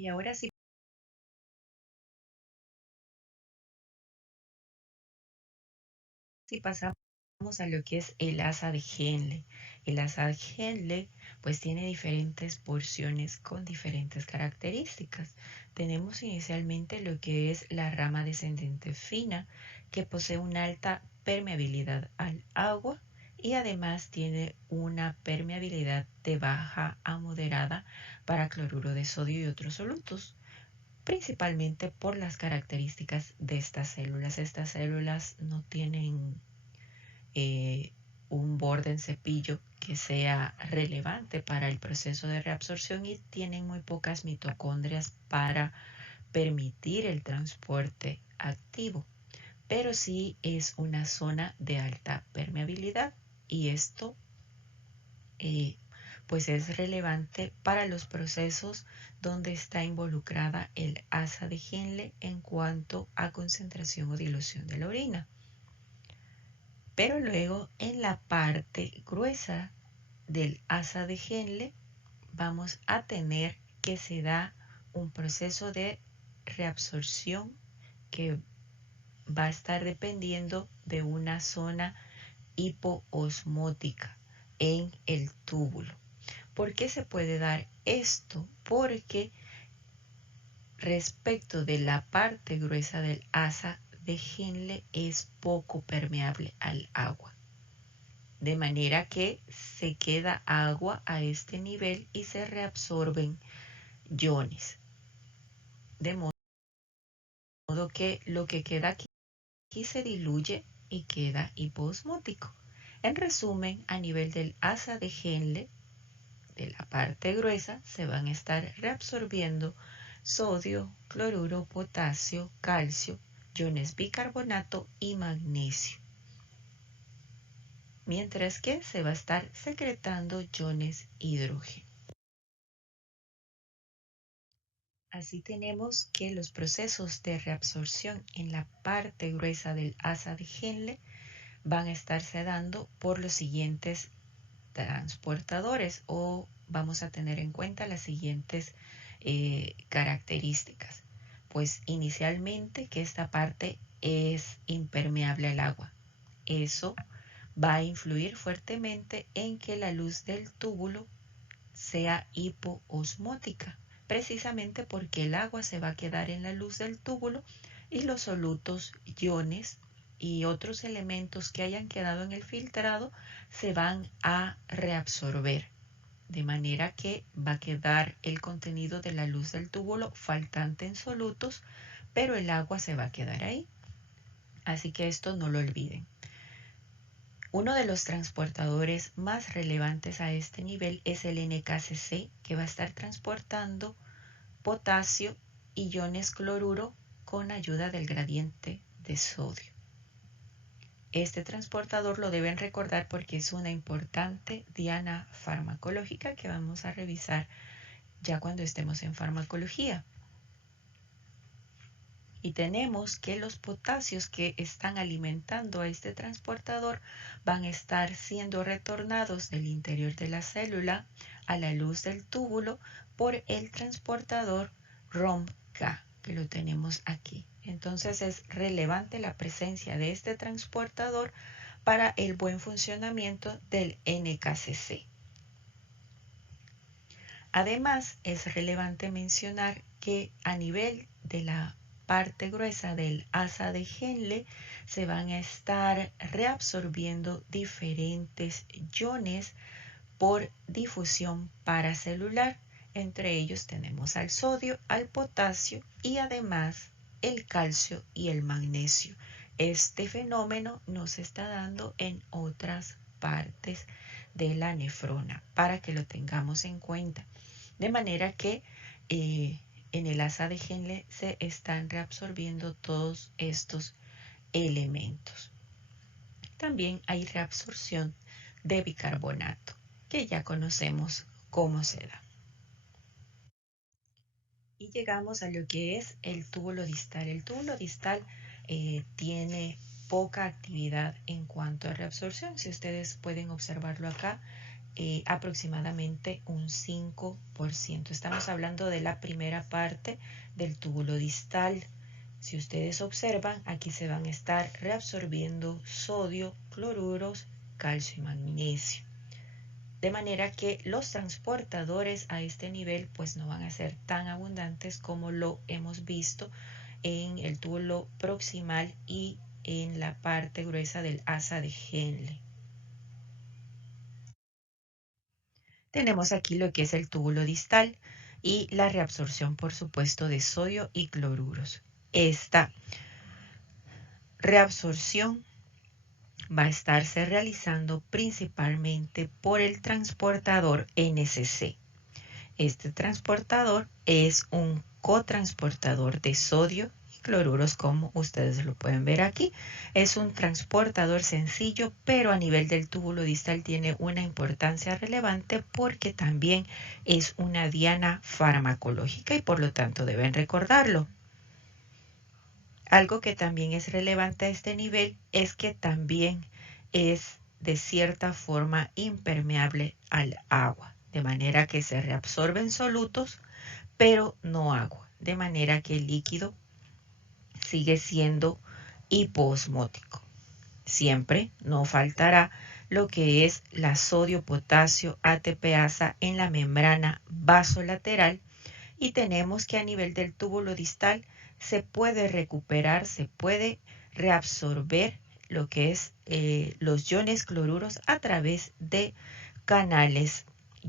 Y ahora sí pasamos a lo que es el asa de Henle. El asa de Henle pues tiene diferentes porciones con diferentes características. Tenemos inicialmente lo que es la rama descendente fina, que posee una alta permeabilidad al agua y además tiene una permeabilidad de baja a moderada para cloruro de sodio y otros solutos, principalmente por las características de estas células. Estas células no tienen eh, un borde en cepillo que sea relevante para el proceso de reabsorción y tienen muy pocas mitocondrias para permitir el transporte activo, pero sí es una zona de alta permeabilidad y esto eh, pues es relevante para los procesos donde está involucrada el asa de Henle en cuanto a concentración o dilución de la orina. Pero luego en la parte gruesa del asa de Henle vamos a tener que se da un proceso de reabsorción que va a estar dependiendo de una zona hipoosmótica en el túbulo. ¿Por qué se puede dar esto? Porque respecto de la parte gruesa del asa de Henle es poco permeable al agua, de manera que se queda agua a este nivel y se reabsorben iones, de modo que lo que queda aquí se diluye y queda hipoosmótico. En resumen, a nivel del asa de Henle, de la parte gruesa, se van a estar reabsorbiendo sodio, cloruro, potasio, calcio, iones bicarbonato y magnesio, mientras que se va a estar secretando iones hidrógeno. Así tenemos que los procesos de reabsorción en la parte gruesa del asa de Henle van a estarse dando por los siguientes transportadores, o vamos a tener en cuenta las siguientes características. Pues inicialmente que esta parte es impermeable al agua. Eso va a influir fuertemente en que la luz del túbulo sea hipoosmótica, precisamente porque el agua se va a quedar en la luz del túbulo y los solutos, iones y otros elementos que hayan quedado en el filtrado se van a reabsorber, de manera que va a quedar el contenido de la luz del túbulo faltante en solutos, pero el agua se va a quedar ahí. Así que esto no lo olviden. Uno de los transportadores más relevantes a este nivel es el NKCC, que va a estar transportando potasio y iones cloruro con ayuda del gradiente de sodio. Este transportador lo deben recordar porque es una importante diana farmacológica que vamos a revisar ya cuando estemos en farmacología. Y tenemos que los potasios que están alimentando a este transportador van a estar siendo retornados del interior de la célula a la luz del túbulo por el transportador ROMK, que lo tenemos aquí. Entonces es relevante la presencia de este transportador para el buen funcionamiento del NKCC. Además, es relevante mencionar que a nivel de la parte gruesa del asa de Henle se van a estar reabsorbiendo diferentes iones por difusión paracelular. Entre ellos tenemos al sodio, al potasio y además el calcio y el magnesio. Este fenómeno no se está dando en otras partes de la nefrona, para que lo tengamos en cuenta. De manera que en el asa de Henle se están reabsorbiendo todos estos elementos. También hay reabsorción de bicarbonato, que ya conocemos cómo se da. Y llegamos a lo que es el túbulo distal. El túbulo distal tiene poca actividad en cuanto a reabsorción. Si ustedes pueden observarlo acá, aproximadamente un 5%. Estamos hablando de la primera parte del túbulo distal. Si ustedes observan, aquí se van a estar reabsorbiendo sodio, cloruros, calcio y magnesio. De manera que los transportadores a este nivel pues no van a ser tan abundantes como lo hemos visto en el túbulo proximal y en la parte gruesa del asa de Henle. Tenemos aquí lo que es el túbulo distal y la reabsorción, por supuesto, de sodio y cloruros. Esta reabsorción va a estarse realizando principalmente por el transportador NCC. Este transportador es un cotransportador de sodio y cloruros, como ustedes lo pueden ver aquí. Es un transportador sencillo, pero a nivel del túbulo distal tiene una importancia relevante porque también es una diana farmacológica y por lo tanto deben recordarlo. Algo que también es relevante a este nivel es que también es de cierta forma impermeable al agua, de manera que se reabsorben solutos, pero no agua, de manera que el líquido sigue siendo hipoosmótico. Siempre no faltará lo que es la sodio-potasio ATPasa en la membrana vasolateral y tenemos que a nivel del túbulo distal se puede recuperar, se puede reabsorber lo que es los iones cloruros a través de canales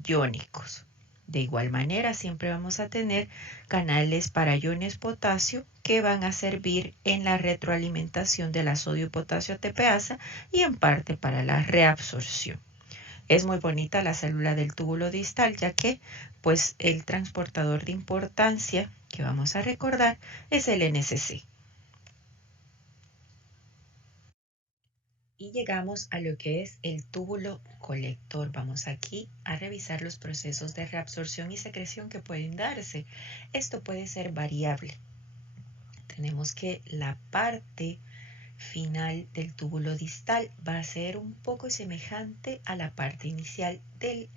iónicos. De igual manera, siempre vamos a tener canales para iones potasio que van a servir en la retroalimentación de la sodio-potasio ATPasa y en parte para la reabsorción. Es muy bonita la célula del túbulo distal, ya que pues el transportador de importancia que vamos a recordar es el NCC. Y llegamos a lo que es el túbulo colector. Vamos aquí a revisar los procesos de reabsorción y secreción que pueden darse. Esto puede ser variable. Tenemos que la parte final del túbulo distal va a ser un poco semejante a la parte inicial del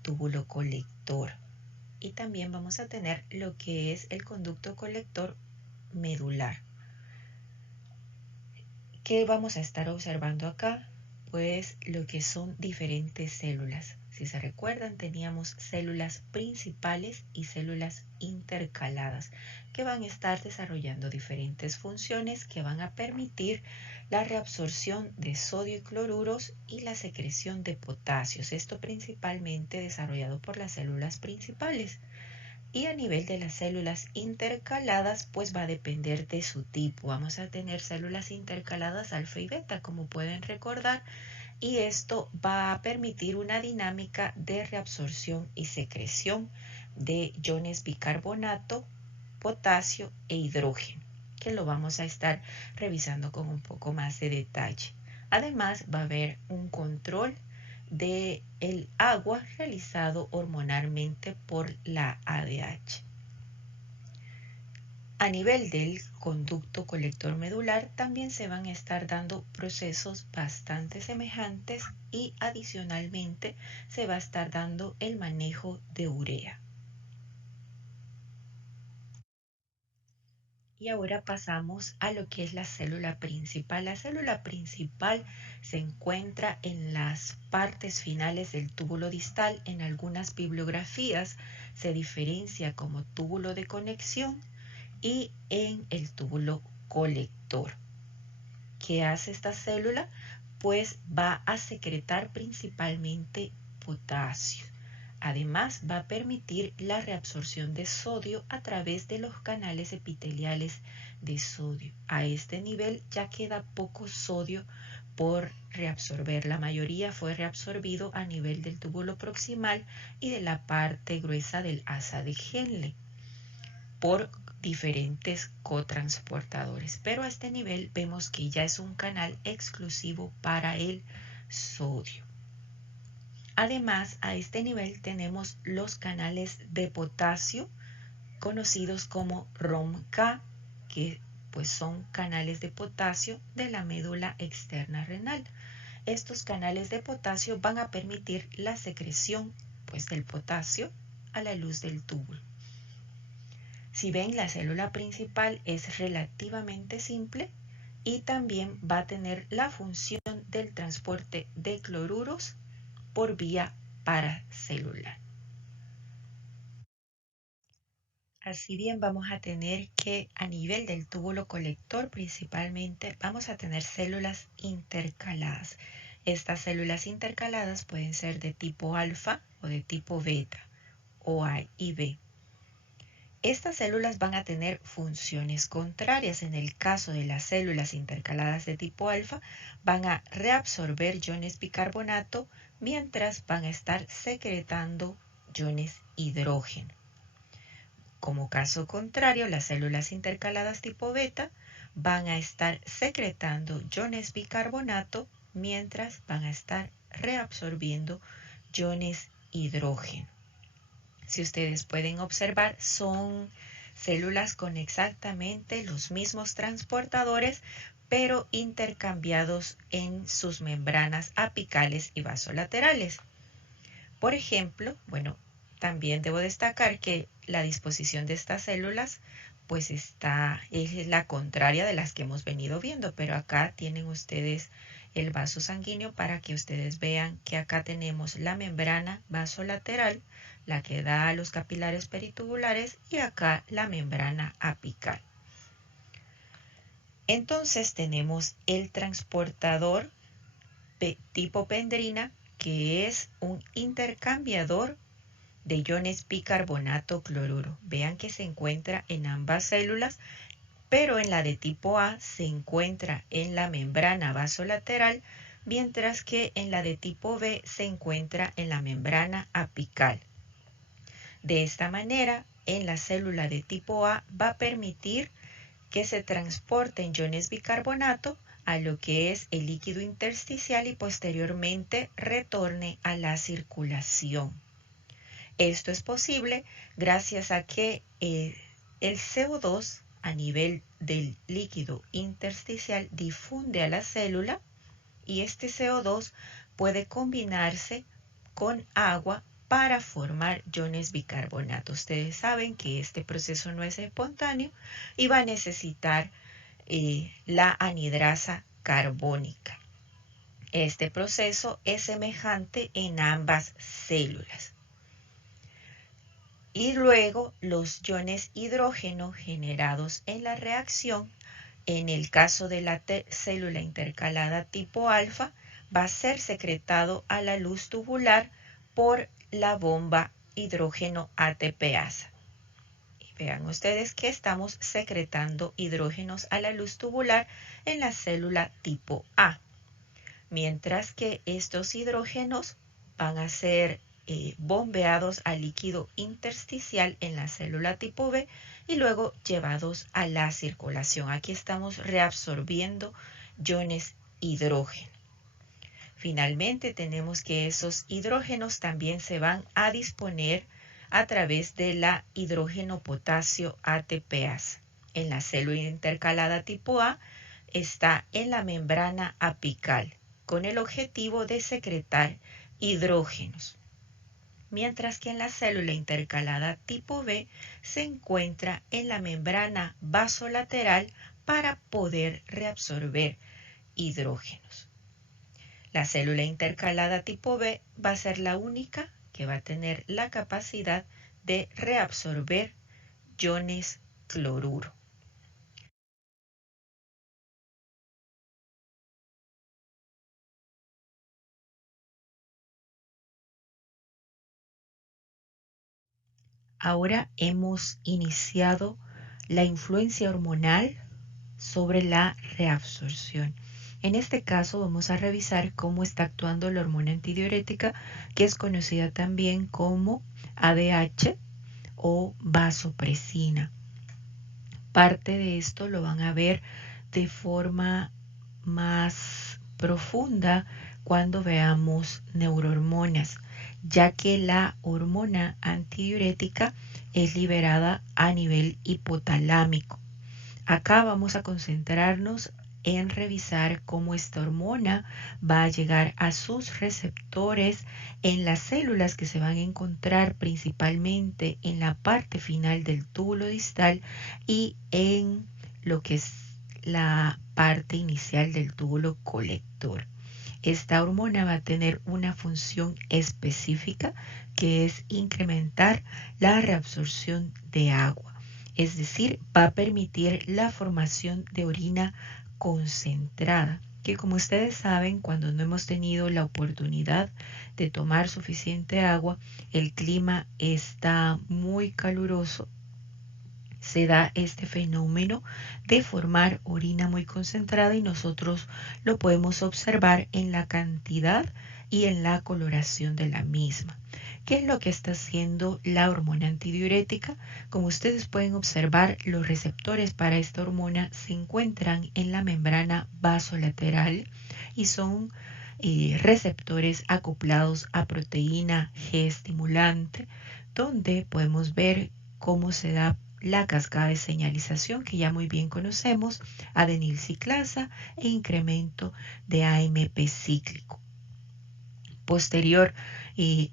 túbulo colector. Y también vamos a tener lo que es el conducto colector medular. ¿Qué vamos a estar observando acá? Pues lo que son diferentes células. Si se recuerdan, teníamos células principales y células intercaladas que van a estar desarrollando diferentes funciones que van a permitir la reabsorción de sodio y cloruros y la secreción de potasios. Esto principalmente desarrollado por las células principales. Y a nivel de las células intercaladas, pues va a depender de su tipo. Vamos a tener células intercaladas alfa y beta, como pueden recordar, y esto va a permitir una dinámica de reabsorción y secreción de iones bicarbonato, potasio e hidrógeno, que lo vamos a estar revisando con un poco más de detalle. Además, va a haber un control de el agua realizado hormonalmente por la ADH. A nivel del conducto colector medular también se van a estar dando procesos bastante semejantes y adicionalmente se va a estar dando el manejo de urea. Y ahora pasamos a lo que es la célula principal. La célula principal se encuentra en las partes finales del túbulo distal. En algunas bibliografías se diferencia como túbulo de conexión y en el túbulo colector. ¿Qué hace esta célula? Pues va a secretar principalmente potasio. Además, va a permitir la reabsorción de sodio a través de los canales epiteliales de sodio. A este nivel ya queda poco sodio por reabsorber. La mayoría fue reabsorbido a nivel del túbulo proximal y de la parte gruesa del asa de Henle por diferentes cotransportadores. Pero a este nivel vemos que ya es un canal exclusivo para el sodio. Además, a este nivel tenemos los canales de potasio, conocidos como ROMK, que pues son canales de potasio de la médula externa renal. estos canales de potasio van a permitir la secreción pues, del potasio a la luz del túbulo. Si ven, la célula principal es relativamente simple y también va a tener la función del transporte de cloruros por vía paracelular. Así bien, vamos a tener que a nivel del túbulo colector principalmente vamos a tener células intercaladas. Estas células intercaladas pueden ser de tipo alfa o de tipo beta, o A y B. Estas células van a tener funciones contrarias. En el caso de las células intercaladas de tipo alfa, van a reabsorber iones bicarbonato mientras van a estar secretando iones hidrógeno. Como caso contrario, las células intercaladas tipo beta van a estar secretando iones bicarbonato mientras van a estar reabsorbiendo iones hidrógeno. Si ustedes pueden observar, son células con exactamente los mismos transportadores, pero intercambiados en sus membranas apicales y vasolaterales. Por ejemplo, también debo destacar que la disposición de estas células pues es la contraria de las que hemos venido viendo, pero acá tienen ustedes el vaso sanguíneo para que ustedes vean que acá tenemos la membrana vasolateral, la que da a los capilares peritubulares, y acá la membrana apical. Entonces tenemos el transportador tipo pendrina, que es un intercambiador de iones bicarbonato cloruro. Vean que se encuentra en ambas células, pero en la de tipo A se encuentra en la membrana vasolateral, mientras que en la de tipo B se encuentra en la membrana apical. De esta manera, en la célula de tipo A va a permitir que se transporten iones bicarbonato a lo que es el líquido intersticial y posteriormente retorne a la circulación. Esto es posible gracias a que el CO2 a nivel del líquido intersticial difunde a la célula y este CO2 puede combinarse con agua para formar iones bicarbonato. Ustedes saben que este proceso no es espontáneo y va a necesitar la anhidrasa carbónica. Este proceso es semejante en ambas células. Y luego los iones hidrógeno generados en la reacción, en el caso de la célula intercalada tipo alfa, va a ser secretado a la luz tubular por la bomba hidrógeno ATPasa. Y vean ustedes que estamos secretando hidrógenos a la luz tubular en la célula tipo A, mientras que estos hidrógenos van a ser bombeados al líquido intersticial en la célula tipo B y luego llevados a la circulación. Aquí estamos reabsorbiendo iones hidrógeno. Finalmente tenemos que esos hidrógenos también se van a disponer a través de la hidrógeno potasio ATPasa. En la célula intercalada tipo A está en la membrana apical con el objetivo de secretar hidrógenos, mientras que en la célula intercalada tipo B se encuentra en la membrana vasolateral para poder reabsorber hidrógenos. La célula intercalada tipo B va a ser la única que va a tener la capacidad de reabsorber iones cloruro. Ahora hemos iniciado la influencia hormonal sobre la reabsorción. En este caso vamos a revisar cómo está actuando la hormona antidiurética, que es conocida también como ADH o vasopresina. Parte de esto lo van a ver de forma más profunda cuando veamos neurohormonas, ya que la hormona antidiurética es liberada a nivel hipotalámico. Acá vamos a concentrarnos en revisar cómo esta hormona va a llegar a sus receptores en las células que se van a encontrar principalmente en la parte final del túbulo distal y en lo que es la parte inicial del túbulo colector. Esta hormona va a tener una función específica que es incrementar la reabsorción de agua. Es decir, va a permitir la formación de orina concentrada, que como ustedes saben, cuando no hemos tenido la oportunidad de tomar suficiente agua, el clima está muy caluroso, se da este fenómeno de formar orina muy concentrada y nosotros lo podemos observar en la cantidad y en la coloración de la misma. ¿Qué es lo que está haciendo la hormona antidiurética? Como ustedes pueden observar, los receptores para esta hormona se encuentran en la membrana vasolateral y son receptores acoplados a proteína G estimulante, donde podemos ver cómo se da la cascada de señalización que ya muy bien conocemos, adenilciclasa e incremento de AMP cíclico. Posterior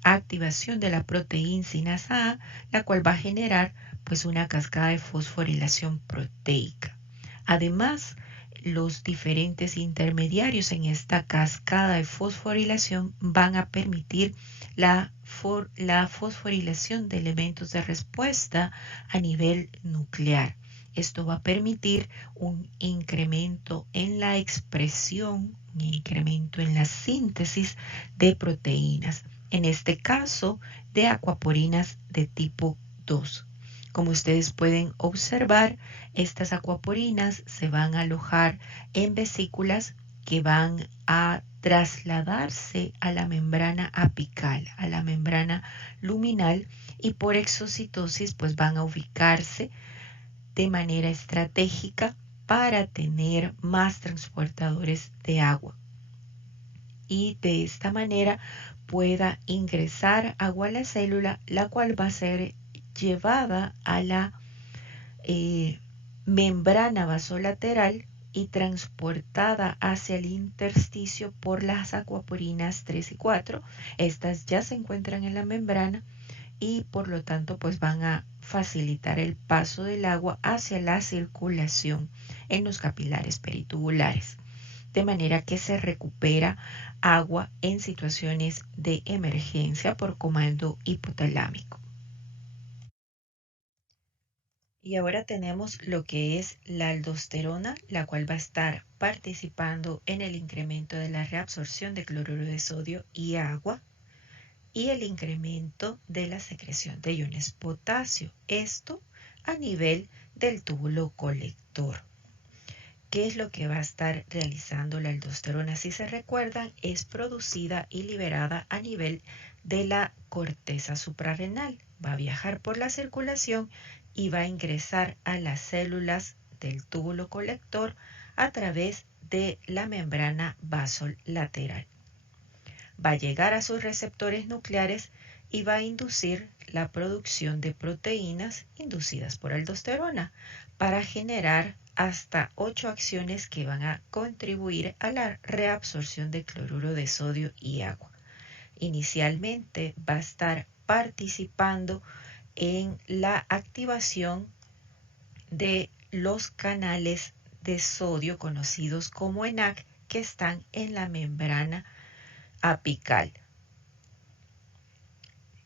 activación de la proteína sinasa A, la cual va a generar pues una cascada de fosforilación proteica. Además, los diferentes intermediarios en esta cascada de fosforilación van a permitir la fosforilación de elementos de respuesta a nivel nuclear. Esto va a permitir un incremento en la expresión, un incremento en la síntesis de proteínas, en este caso de acuaporinas de tipo 2. Como ustedes pueden observar, estas acuaporinas se van a alojar en vesículas que van a trasladarse a la membrana apical, a la membrana luminal, y por exocitosis pues van a ubicarse de manera estratégica para tener más transportadores de agua y de esta manera pueda ingresar agua a la célula, la cual va a ser llevada a la membrana vasolateral y transportada hacia el intersticio por las acuaporinas 3 y 4. Estas ya se encuentran en la membrana y por lo tanto pues van a facilitar el paso del agua hacia la circulación en los capilares peritubulares, de manera que se recupera agua en situaciones de emergencia por comando hipotalámico. Y ahora tenemos lo que es la aldosterona, la cual va a estar participando en el incremento de la reabsorción de cloruro de sodio y agua y el incremento de la secreción de iones potasio. Esto a nivel del túbulo colector. ¿Qué es lo que va a estar realizando la aldosterona? Si se recuerdan, es producida y liberada a nivel de la corteza suprarrenal. Va a viajar por la circulación y va a ingresar a las células del túbulo colector a través de la membrana vasolateral. Va a llegar a sus receptores nucleares y va a inducir la producción de proteínas inducidas por aldosterona para generar hasta 8 acciones que van a contribuir a la reabsorción de cloruro de sodio y agua. Inicialmente va a estar participando en la activación de los canales de sodio conocidos como ENaC que están en la membrana apical.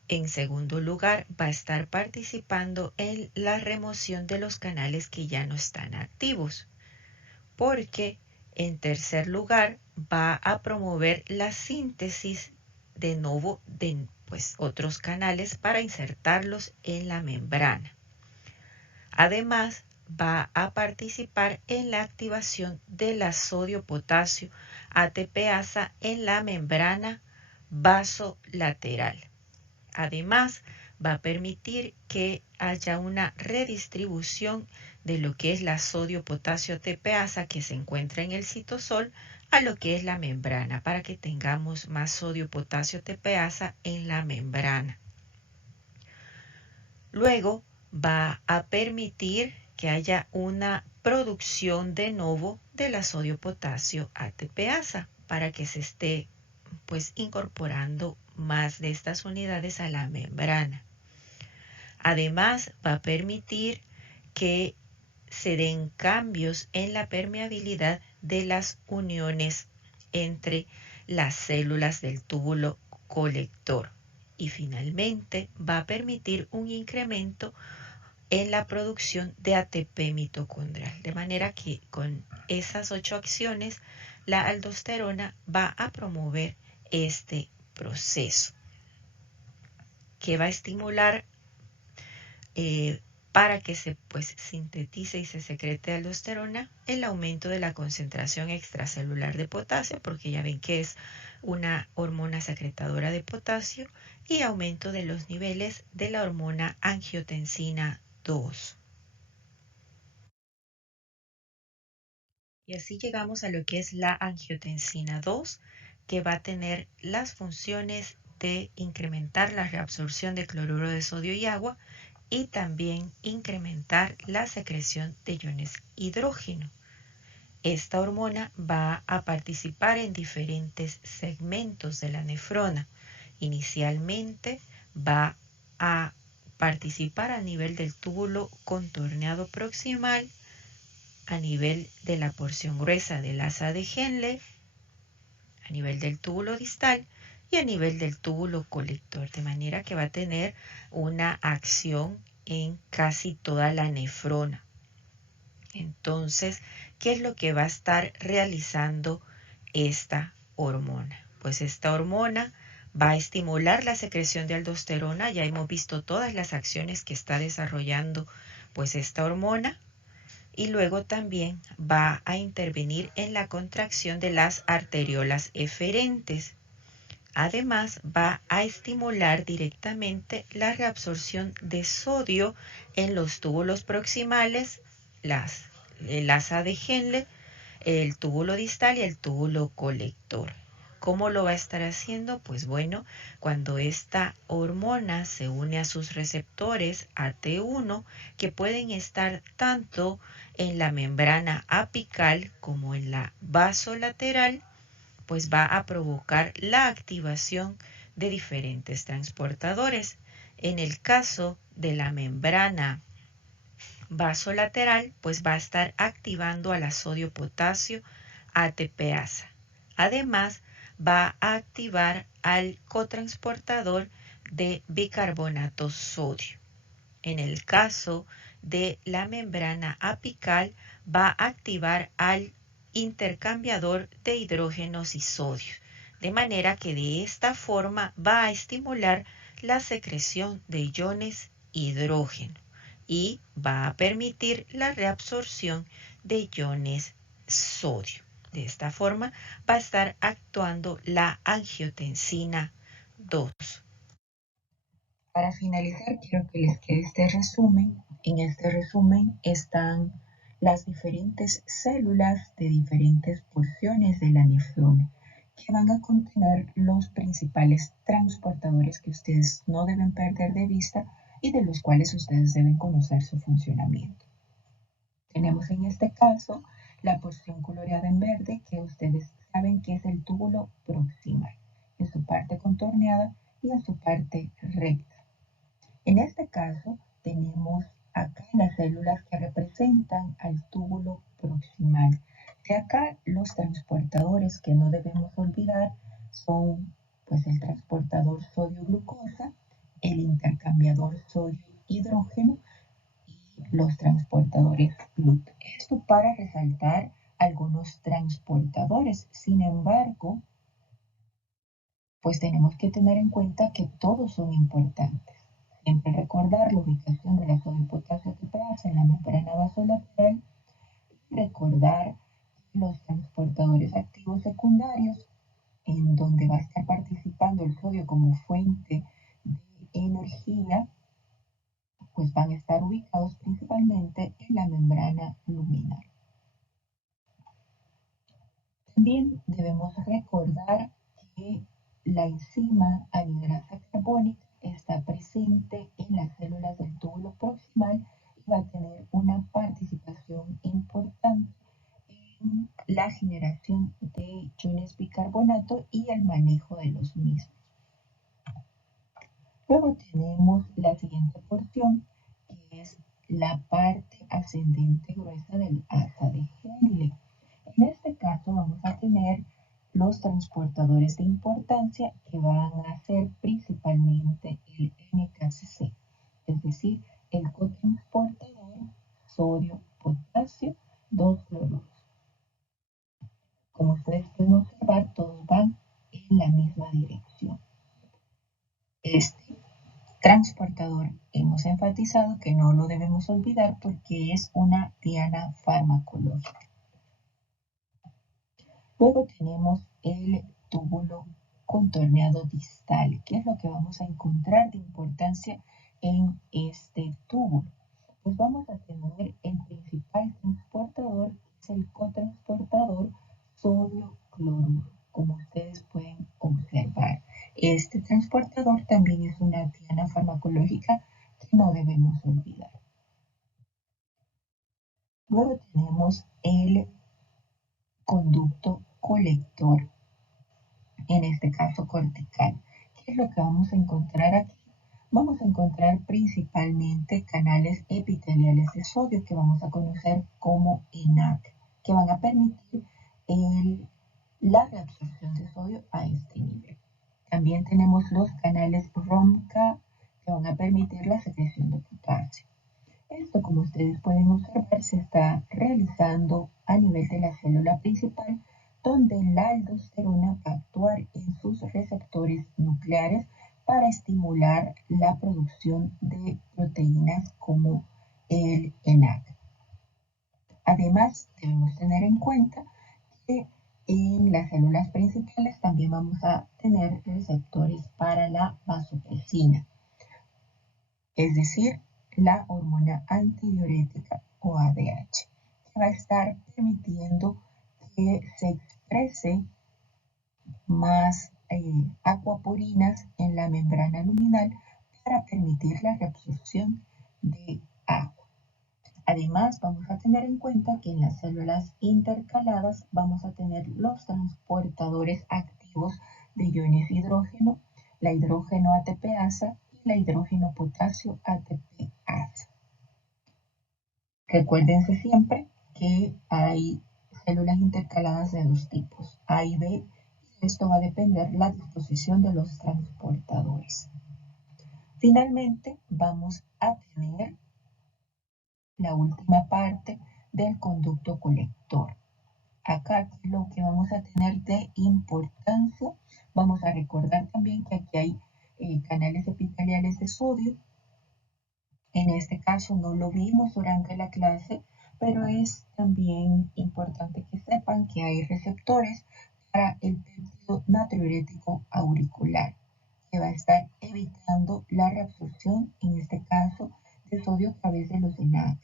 En segundo lugar, va a estar participando en la remoción de los canales que ya no están activos, porque en tercer lugar va a promover la síntesis de nuevo de otros canales para insertarlos en la membrana. Además, va a participar en la activación de la sodio-potasio ATPasa en la membrana vasolateral. Además, va a permitir que haya una redistribución de lo que es la sodio-potasio ATPasa que se encuentra en el citosol a lo que es la membrana, para que tengamos más sodio-potasio ATPasa en la membrana. Luego va a permitir que haya una producción de nuevo de la sodio-potasio ATPasa para que se esté pues incorporando más de estas unidades a la membrana. Además, va a permitir que se den cambios en la permeabilidad de las uniones entre las células del túbulo colector. Y finalmente va a permitir un incremento en la producción de ATP mitocondrial. De manera que con esas 8 acciones, la aldosterona va a promover este proceso que va a estimular para que se sintetice y se secrete aldosterona el aumento de la concentración extracelular de potasio, porque ya ven que es una hormona secretadora de potasio, y aumento de los niveles de la hormona angiotensina 2. Y así llegamos a lo que es la angiotensina 2, que va a tener las funciones de incrementar la reabsorción de cloruro de sodio y agua y también incrementar la secreción de iones hidrógeno. Esta hormona va a participar en diferentes segmentos de la nefrona. Inicialmente va a participar a nivel del túbulo contorneado proximal, a nivel de la porción gruesa del asa de Henle, a nivel del túbulo distal y a nivel del túbulo colector, de manera que va a tener una acción en casi toda la nefrona. Entonces, ¿qué es lo que va a estar realizando esta hormona? Pues esta hormona va a estimular la secreción de aldosterona. Ya hemos visto todas las acciones que está desarrollando pues esta hormona. Y luego también va a intervenir en la contracción de las arteriolas eferentes. Además, va a estimular directamente la reabsorción de sodio en los túbulos proximales, el asa de Henle, el túbulo distal y el túbulo colector. ¿Cómo lo va a estar haciendo? Pues bueno, cuando esta hormona se une a sus receptores AT1, que pueden estar tanto en la membrana apical como en la vasolateral, pues va a provocar la activación de diferentes transportadores. En el caso de la membrana vasolateral, pues va a estar activando a la sodio-potasio ATPasa. Además, va a activar al cotransportador de bicarbonato sodio. En el caso de la membrana apical, va a activar al intercambiador de hidrógenos y sodio, de manera que de esta forma va a estimular la secreción de iones hidrógeno y va a permitir la reabsorción de iones sodio. De esta forma va a estar actuando la angiotensina 2. Para finalizar, quiero que les quede este resumen. En este resumen están las diferentes células de diferentes porciones de la nefrona que van a contener los principales transportadores que ustedes no deben perder de vista y de los cuales ustedes deben conocer su funcionamiento. Tenemos en este caso la porción coloreada en verde, que ustedes saben que es el túbulo proximal, en su parte contorneada y en su parte recta. En este caso tenemos acá las células que representan al túbulo proximal. De acá los transportadores que no debemos olvidar son pues el transportador sodio-glucosa, el intercambiador sodio-hidrógeno y los transportadores GLUT. Esto para resaltar algunos transportadores. Sin embargo, pues tenemos que tener en cuenta que todos son importantes. Siempre recordar la ubicación de la sodio-potasio ATPasa en la membrana vasolateral, recordar los transportadores activos secundarios, en donde va a estar participando el sodio como fuente de energía, pues van a estar ubicados principalmente en la membrana luminal. También debemos recordar que la enzima anhidrasa carbónica está presente en las células del túbulo proximal y va a tener una participación importante tenemos la siguiente porción, que es la parte ascendente gruesa del asa de Henle. En este caso vamos a tener los transportadores de importancia que van a ser principalmente el NKCC, es decir, el cotransportador sodio-potasio 2-fluoruro. Como ustedes pueden observar, todos van en la misma dirección. Este transportador hemos enfatizado que no lo debemos olvidar porque es una diana farmacológica. Luego tenemos el túbulo contorneado distal. ¿Qué es lo que vamos a encontrar de importancia en este túbulo? Pues vamos a tener el principal transportador, que es el cotransportador sodio-cloruro, como ustedes pueden observar. Este transportador también es una diana farmacológica que no debemos olvidar. Luego tenemos el conducto colector, en este caso cortical. ¿Qué es lo que vamos a encontrar aquí? Vamos a encontrar principalmente canales epiteliales de sodio que vamos a conocer como ENaC, que van a permitir la reabsorción de sodio a este nivel. También tenemos los canales ROMCA que van a permitir la secreción de potasio. Esto, como ustedes pueden observar, se está realizando a nivel de la célula principal, donde la aldosterona va a actuar en sus receptores nucleares para estimular la producción de proteínas como el ENaC. Además, debemos tener en cuenta que en las células principales también vamos a tener receptores para la vasopresina, es decir, la hormona antidiurética o ADH, que va a estar permitiendo que se exprese más acuaporinas en la membrana luminal para permitir la reabsorción de agua. Además, vamos a tener en cuenta que en las células intercaladas vamos a tener los transportadores activos de iones hidrógeno, la hidrógeno ATPasa y la hidrógeno potasio ATPasa. Recuérdense siempre que hay células intercaladas de dos tipos, A y B, y esto va a depender la disposición de los transportadores. Finalmente, vamos a tener la última parte del conducto colector. Acá lo que vamos a tener de importancia, vamos a recordar también que aquí hay canales epiteliales de sodio. En este caso no lo vimos durante la clase, pero es también importante que sepan que hay receptores para el péptido natriurético auricular, que va a estar evitando la reabsorción, en este caso, de sodio a través de los ENaC.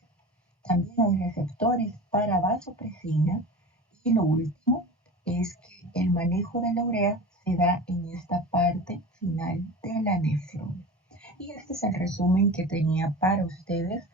También hay receptores para vasopresina y lo último es que el manejo de la urea se da en esta parte final de la nefrona. Y este es el resumen que tenía para ustedes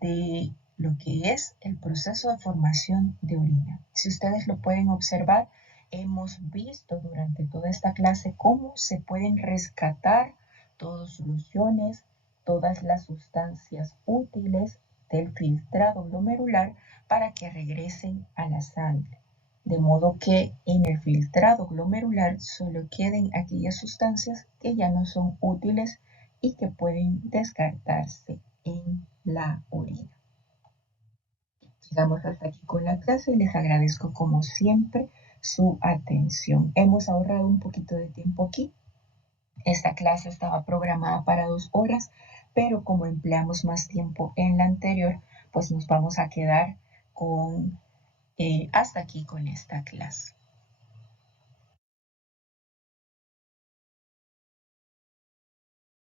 de lo que es el proceso de formación de orina. Si ustedes lo pueden observar, hemos visto durante toda esta clase cómo se pueden rescatar todos los iones, todas las sustancias útiles del filtrado glomerular para que regresen a la sangre. De modo que en el filtrado glomerular solo queden aquellas sustancias que ya no son útiles y que pueden descartarse en la orina. Llegamos hasta aquí con la clase y les agradezco como siempre su atención. Hemos ahorrado un poquito de tiempo aquí. Esta clase estaba programada para 2 horas, pero como empleamos más tiempo en la anterior, pues nos vamos a quedar con hasta aquí con esta clase.